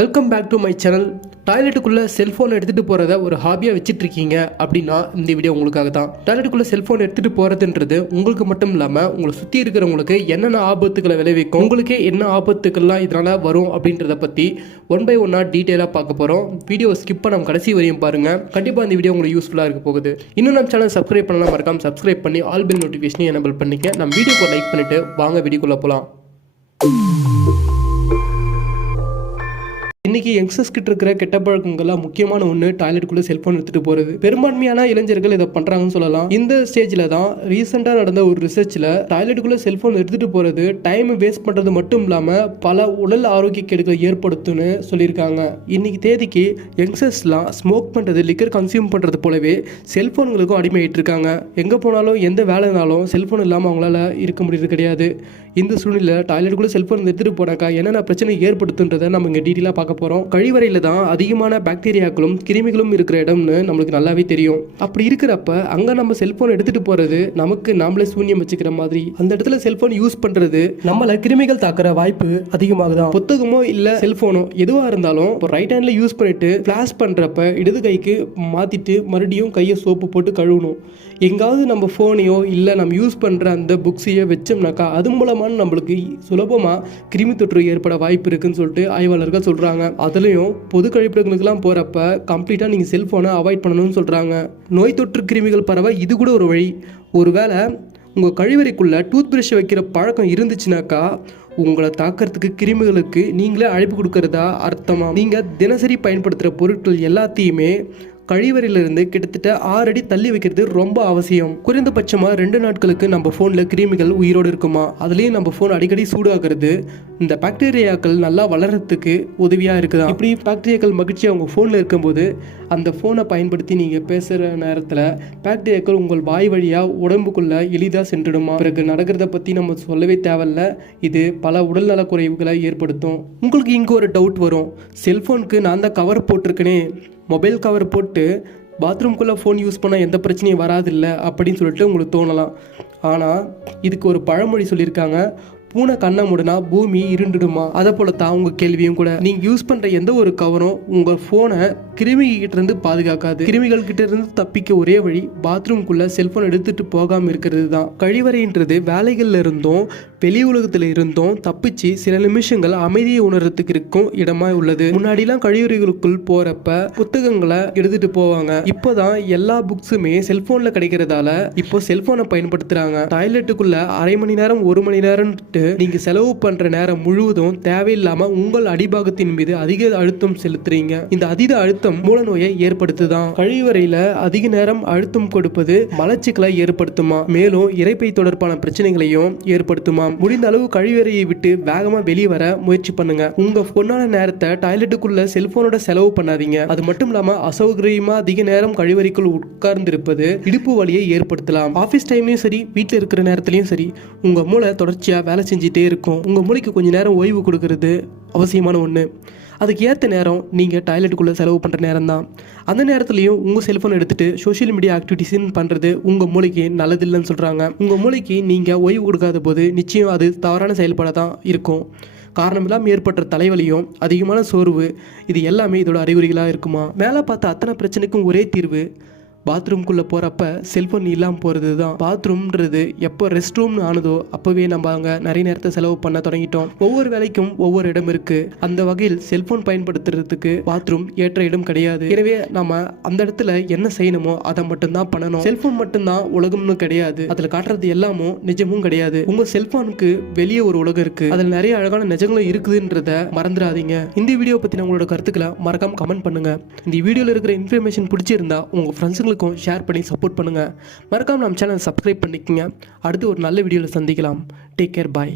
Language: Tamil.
Welcome back to my channel. டாய்லெட்டுக்குள்ளே செல்ஃபோன் எடுத்துகிட்டு போகிறத ஒரு ஹாபியாக வச்சுட்டு இருக்கீங்க அப்படின்னா இந்த வீடியோ உங்களுக்காக தான். டாய்லெட்டுக்குள்ளே செல்ஃபோன் எடுத்துகிட்டு போகிறதுன்றது உங்களுக்கு மட்டும் இல்லாமல் உங்களை சுற்றி இருக்கிறவங்களுக்கு என்னென்ன ஆபத்துக்களை விளைவிக்கும், உங்களுக்கு என்ன ஆபத்துக்கள்லாம் இதனால் வரும் அப்படின்றத பற்றி ஒன் பை ஒன்னாக டீட்டெயிலாக பார்க்க போகிறோம். வீடியோ ஸ்கிப் பண்ணாமல் கடைசி வரையும் பாருங்கள். கண்டிப்பாக இந்த வீடியோ உங்களுக்கு யூஸ்ஃபுல்லாக இருக்க போகுது. இன்னும் நம்ம சேனல் சப்ஸ்கிரைப் பண்ணலாம், மறக்காம சப்ஸ்கிரைப் பண்ணி ஆல் பெல் நோட்டிஃபிகேஷனையும் எனபிள் பண்ணிக்க. நம்ம வீடியோக்கு லைக் பண்ணிவிட்டு வாங்க வீடியோக்குள்ளே போகலாம். இன்னைக்கு யங்ஸ்டர்ஸ் கிட்ட இருக்கிற கெட்ட பழக்கங்கள்லாம் முக்கியமான ஒன்று டாய்லெட்டுக்குள்ளே செல்ஃபோன் எடுத்துகிட்டு போகிறது. பெரும்பான்மையான இளைஞர்கள் இதை பண்ணுறாங்கன்னு சொல்லலாம். இந்த ஸ்டேஜில் தான் ரீசெண்டாக நடந்த ஒரு ரிசர்ச்சில் டாய்லெட்டுக்குள்ளே செல்ஃபோன் எடுத்துகிட்டு போகிறது டைம் வேஸ்ட் பண்ணுறது மட்டும் இல்லாமல் பல உடல் ஆரோக்கிய கேடுகளை ஏற்படுத்தும்னு சொல்லியிருக்காங்க. இன்னைக்கு தேதிக்கு யங்ஸ்டர்ஸ்லாம் ஸ்மோக் பண்ணுறது, லிக்கர் கன்சியூம் பண்ணுறது போலவே செல்ஃபோன்களுக்கும் அடிமையாயிட்டு இருக்காங்க. எங்கே போனாலும் எந்த வேலைனாலும் செல்ஃபோன் இல்லாமல் அவங்களால இருக்க முடியாது கிடையாது. இந்த சூழ்நிலையில் டாய்லெட்டுக்குள்ளே செல்ஃபோன் எடுத்துகிட்டு போனாக்கா என்னென்ன பிரச்சனை ஏற்படுத்துன்றதை நம்ம இங்கே டீட்டெயிலாக பார்க்க போகிறோம். கழிவறையில் தான் அதிகமான பாக்டீரியாக்களும் கிருமிகளும் இருக்கிற இடம்னு நம்மளுக்கு நல்லாவே தெரியும். அப்படி இருக்கிறப்ப அங்கே நம்ம செல்ஃபோன் எடுத்துகிட்டு போகிறது நமக்கு நாமளே சூன்யம் வச்சுக்கிற மாதிரி. அந்த இடத்துல செல்ஃபோன் யூஸ் பண்ணுறது நம்மளை கிருமிகள் தாக்குற வாய்ப்பு அதிகமாகுதான். புத்தகமோ இல்லை செல்ஃபோனோ எதுவாக இருந்தாலும் ரைட் ஹேண்டில் யூஸ் பண்ணிட்டு ஃப்ளாஷ் பண்ணுறப்ப இடது கைக்கு மாற்றிட்டு மறுபடியும் கையை சோப்பு போட்டு கழுவணும். எங்காவது நம்ம ஃபோனையோ இல்லை நம்ம யூஸ் பண்ணுற அந்த புக்ஸையோ வச்சோம்னாக்கா அது மூலமாக நம்மளுக்கு சுலபமாக கிருமி தொற்று ஏற்பட வாய்ப்பு இருக்குன்னு சொல்லிட்டு ஆய்வாளர்கள் சொல்கிறாங்க. அதுலேயும் பொது கழிப்பிடங்களுக்கெல்லாம் போகிறப்ப கம்ப்ளீட்டாக நீங்கள் செல்ஃபோனை அவாய்ட் பண்ணணும்னு சொல்கிறாங்க. நோய் தொற்று கிருமிகள் பரவ இது கூட ஒரு வழி. ஒருவேளை உங்கள் கழிவறைக்குள்ளே டூத் ப்ரஷ் வைக்கிற பழக்கம் இருந்துச்சுனாக்கா உங்களை தாக்கிறதுக்கு கிருமிகளுக்கு நீங்களே அழைப்பு கொடுக்கறதா அர்த்தமாக. நீங்கள் தினசரி பயன்படுத்துகிற பொருட்கள் எல்லாத்தையுமே கழிவறையிலிருந்து கிட்டத்தட்ட 6 அடி தள்ளி வைக்கிறது ரொம்ப அவசியம். குறைந்தபட்சமாக 2 நாட்களுக்கு நம்ம ஃபோனில் கிருமிகள் உயிரோடு இருக்குமா. அதுலேயும் நம்ம ஃபோன் அடிக்கடி சூடாகிறது இந்த பாக்டீரியாக்கள் நல்லா வளர்கிறதுக்கு உதவியாக இருக்குதா. இப்படி பாக்டீரியாக்கள் மகிழ்ச்சியாக உங்கள் ஃபோனில் இருக்கும்போது அந்த ஃபோனை பயன்படுத்தி நீங்கள் பேசுகிற நேரத்தில் பாக்டீரியாக்கள் உங்கள் வாய் வழியாக உடம்புக்குள்ளே எளிதாக சென்றுடுமா. பிறகு நடக்கிறத பற்றி நம்ம சொல்லவே தேவையில்ல. இது பல உடல்நல குறைவுகளை ஏற்படுத்தும். உங்களுக்கு இங்கே ஒரு டவுட் வரும், செல்ஃபோனுக்கு நான் தான் கவர் போட்டிருக்கேனே, மொபைல் கவர் போட்டு பாத்ரூம்குள்ளே ஃபோன் யூஸ் பண்ணால் எந்த பிரச்சனையும் வராதில்ல அப்படின்னு சொல்லிட்டு உங்களுக்கு தோணலாம். ஆனால் இதுக்கு ஒரு பழமொழி சொல்லியிருக்காங்க, பூனை கண்ணை மூடுனா பூமி இருண்டுடுமா. அதை போல தான் உங்கள் கேள்வியும் கூட. நீங்கள் யூஸ் பண்ணுற எந்த ஒரு கவரும் உங்கள் ஃபோனை கிருமிகிட்ட இருந்து பாதுகாக்காது. கிருமிகள் கிட்ட இருந்து தப்பிக்க ஒரே வழி பாத்ரூம்குள்ளே செல்ஃபோன் எடுத்துகிட்டு போகாமல் இருக்கிறது தான். கழிவறைன்றது வேலைகளில் இருந்தும் வெளி உலகத்தில் இருந்தும் தப்பிச்சு சில நிமிஷங்கள் அமைதியை உணர்றதுக்கு இருக்கும் இடமா உள்ளது. முன்னாடிலாம் கழிவறைகளுக்குள் போகிறப்ப புத்தகங்களை எடுத்துகிட்டு போவாங்க. இப்போதான் எல்லா புக்ஸுமே செல்ஃபோனில் கிடைக்கிறதால இப்போ செல்ஃபோனை பயன்படுத்துகிறாங்க. டாய்லெட்டுக்குள்ளே அரை மணி நேரம் 1 மணி நேரம் நீங்க செலவு பண்ற நேரம் முழுவதும் தேவையில்லாம உங்கள் அடிபாகத்தின் மீது அதிக அழுத்தம் செலுத்துறீங்க. இந்த அதீத அழுத்தம் மூலநோயை ஏற்படுத்துதான். கழிவறையில அதிக நேரம் அழுத்தம் கொடுப்பது மலச்சிக்கலை ஏற்படுத்துமா, மேலும் இரைப்பை தொடர்பான பிரச்சனைகளையும் ஏற்படுத்துமா. முடிந்த அளவு கழிவறையை விட்டு வேகமா வெளியே வர முயற்சி பண்ணுங்க. உங்க பொண்ணான நேரத்தை டாய்லெட்டுக்குள்ள செல்போனோட செலவு பண்ணாதீங்க. அது மட்டும் இல்லாம அசௌகரியமா அதிக நேரம் கழிவறைக்குள் உட்கார்ந்திருப்பது இடுப்பு வலியை ஏற்படுத்தலாம். ஆபீஸ் டைம்லயும் சரி, வீட்டில் இருக்கிற நேரத்திலையும் சரி, உங்க மூளை தொடர்ச்சியா வேலை செஞ்சுட்டே இருக்கும். உங்கள் மூளைக்கு கொஞ்சம் நேரம் ஓய்வு கொடுக்கறது அவசியமான ஒன்று. அதுக்கு ஏற்ற நேரம் நீங்கள் டாய்லெட்டுக்குள்ளே செலவு பண்ணுற நேரம் தான். அந்த நேரத்துலையும் உங்கள் செல்ஃபோன் எடுத்துகிட்டு சோஷியல் மீடியா ஆக்டிவிட்டிஸ்ன்னு பண்ணுறது உங்கள் மூளைக்கு நல்லதில்லைன்னு சொல்கிறாங்க. உங்கள் மூளைக்கு நீங்கள் ஓய்வு கொடுக்காத போது நிச்சயம் அது தவறான செயல்பாடாக தான் இருக்கும். காரணமில்லாமல் ஏற்பட்ட தலைவலியும் அதிகமான சோர்வு இது எல்லாமே இதோட அறிகுறிகளாக இருக்குமா. மேலே பார்த்த அத்தனை பிரச்சனைக்கும் ஒரே தீர்வு பாத்ரூம்குள்ளே போகிறப்ப செல்ஃபோன் இல்லாமல் போகிறது தான். பாத்ரூம்ன்றது எப்போ ரெஸ்ட் ரூம்னு ஆனதோ அப்போவே நம்ம அங்கே நிறைய நேரத்தை செலவு பண்ண தொடங்கிட்டோம். ஒவ்வொரு வேலைக்கும் ஒவ்வொரு இடம் இருக்குது. அந்த வகையில் செல்ஃபோன் பயன்படுத்துறதுக்கு பாத்ரூம் ஏற்ற இடம் கிடையாது. எனவே நம்ம அந்த இடத்துல என்ன செய்யணுமோ அதை மட்டும்தான் பண்ணணும். செல்ஃபோன் மட்டும்தான் உலகம்னு கிடையாது. அதில் காட்டுறது எல்லாமும் நிஜமும் கிடையாது. உங்கள் செல்ஃபோனுக்கு வெளியே ஒரு உலகம் இருக்குது. அதில் நிறைய அழகான நிஜங்களும் இருக்குதுன்றத மறந்துடாதீங்க. இந்த வீடியோ பற்றின உங்களோட கருத்துக்களை மறக்காம கமெண்ட் பண்ணுங்கள். இந்த வீடியோவில் இருக்கிற இன்ஃபர்மேஷன் பிடிச்சிருந்தா உங்கள் ஃப்ரெண்ட்ஸுங்களுக்கு ஷேர் பண்ணி சப்போர்ட் பண்ணுங்க. மறக்காம நம்ம சேனல் சப்ஸ்கிரைப் பண்ணிக்கங்க. அடுத்து ஒரு நல்ல வீடியோவில் சந்திக்கலாம். டேக் கேர், பாய்.